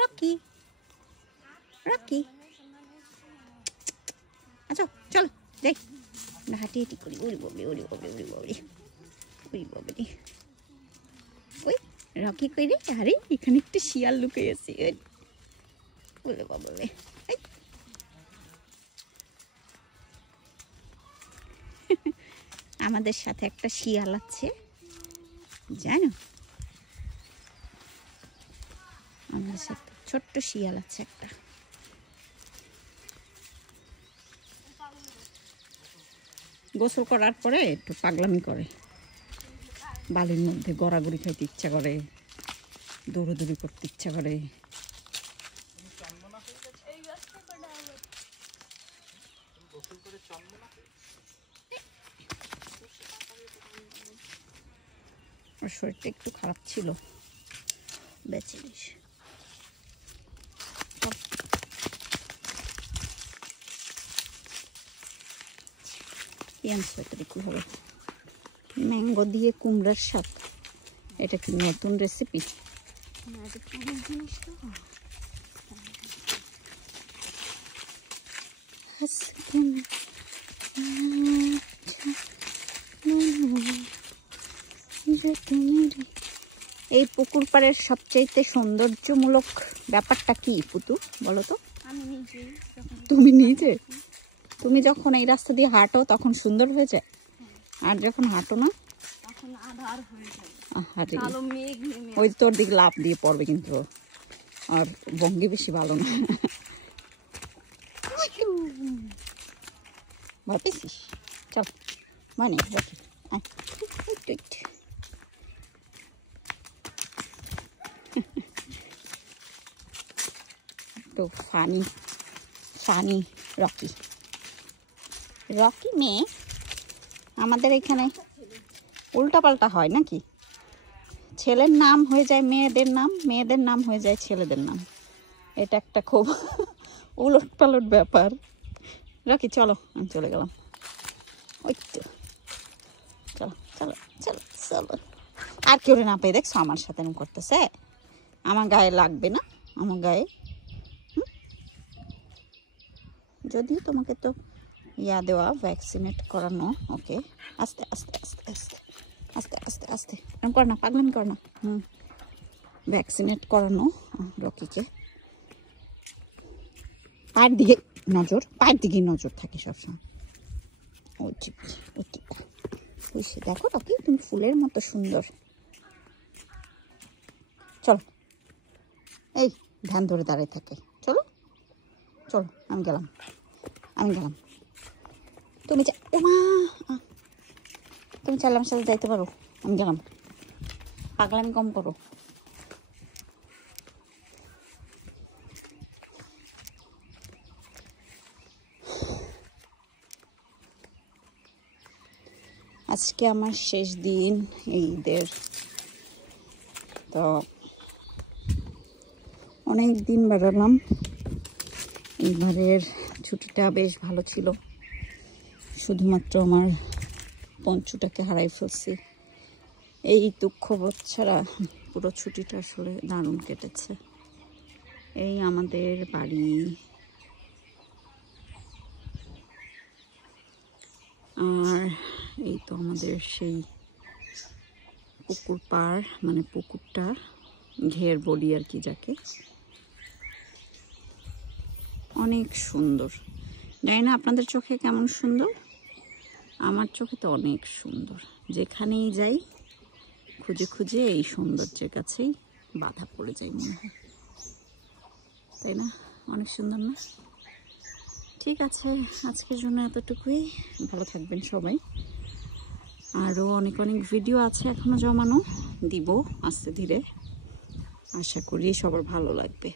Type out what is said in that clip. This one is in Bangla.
রকি রকি আচ্ছা চলো যাই আমরা হাঁটি হাঁটি করি। উড়ি বাবরি উড়ি বাবরি উড়ি বাবরি উড়ি বাবরি। ওই রকি কই রে? আরে এখানে একটা শিয়াল লুকিয়ে আছে। বলে বাবরে আমাদের সাথে একটা শিয়াল আছে জানো, আমাদের সাথে ছোট্ট শিয়াল আছে একটা। গোসল করার পরে একটু পাগলামি করে, বালির মধ্যে গড়াগড়ি খাইতে ইচ্ছা করে, দৌড়াদৌড়ি করতে ইচ্ছা করে। ওর শরীরটা একটু খারাপ ছিল, বেঁচে নিস। কি হবে? ম্যাঙ্গো দিয়ে কুমড়ার শাক, এটা কি নতুন রেসিপি? এই পুকুর পাড়ের সবচেয়ে সৌন্দর্যমূলক ব্যাপারটা কি পুতু বলো তো? তুমি নিজে, তুমি যখন এই রাস্তা দিয়ে হাঁটো তখন সুন্দর হয়ে যায়, আর যখন হাঁটো না ওই তোর দিকে লাফ দিয়ে পড়বে, কিন্তু আর ভঙ্গি বেশি ভালো না। ভয় পেয়েছিস? চল মানে তো ফানি ফানি রকি রকি মেয়ে। আমাদের এখানে উল্টাপাল্টা হয় নাকি? ছেলের নাম হয়ে যায় মেয়েদের নাম, মেয়েদের নাম হয়ে যায় ছেলেদের নাম। এটা একটা খুব উলট পালট ব্যাপার। রকি চলো, আমি চলে গেলাম। ওই তো চলো চলো চলো চলো। আর কেউ না পেয়ে দেখছো আমার সাথে এরকম করতেছে, আমার গায়ে লাগবে না, আমার গায়ে। যদিও তোমাকে তো ইয়া দেওয়া, ভ্যাকসিনেট করানো। ওকে আস্তে আস্তে আস্তে আস্তে আস্তে আস্তে আস্তে এরকম কর না, পাগলামি কর না। ভ্যাকসিনেট করানো রকিকে। পায়ের দিকে নজর, পায়ের দিকে নজর থাকে সবসময়। দেখো রকি, তুমি ফুলের মতো সুন্দর। চলো, এই ধ্যান ধরে দাঁড়িয়ে থাকে। চলো চলো, আমি গেলাম, আমি গেলাম। তুমি তুমি চাইলে আমার সাথে যাইতে পারো, আমি গেলাম। পাগলামি কম করো। আজকে আমার শেষ দিন এই ঈদের, তো অনেক দিন বেড়ালাম। এইবারের ছুটিটা বেশ ভালো ছিল, শুধুমাত্র আমার পঞ্চুটাকে হারাই ফেলছি। এই দুঃখবোধ ছাড়া পুরো ছুটিটা আসলে দারুণ কেটেছে। এই আমাদের বাড়ি, আর এই তো আমাদের সেই পুকুর পাড়, মানে পুকুরটা ঘের বলি আর কি যাকে, অনেক সুন্দর। জানি না আপনাদের চোখে কেমন সুন্দর, আমার চোখে তো অনেক সুন্দর। যেখানেই যাই খুঁজে খুঁজে এই সৌন্দর্যের কাছেই বাধা পড়ে যায় মনে হয়, তাই না? অনেক সুন্দর না? ঠিক আছে, আজকের জন্য এতটুকুই। ভালো থাকবেন সবাই। আরও অনেক অনেক ভিডিও আছে এখনো জমানো, দিব আস্তে ধীরে। আশা করি সবার ভালো লাগবে।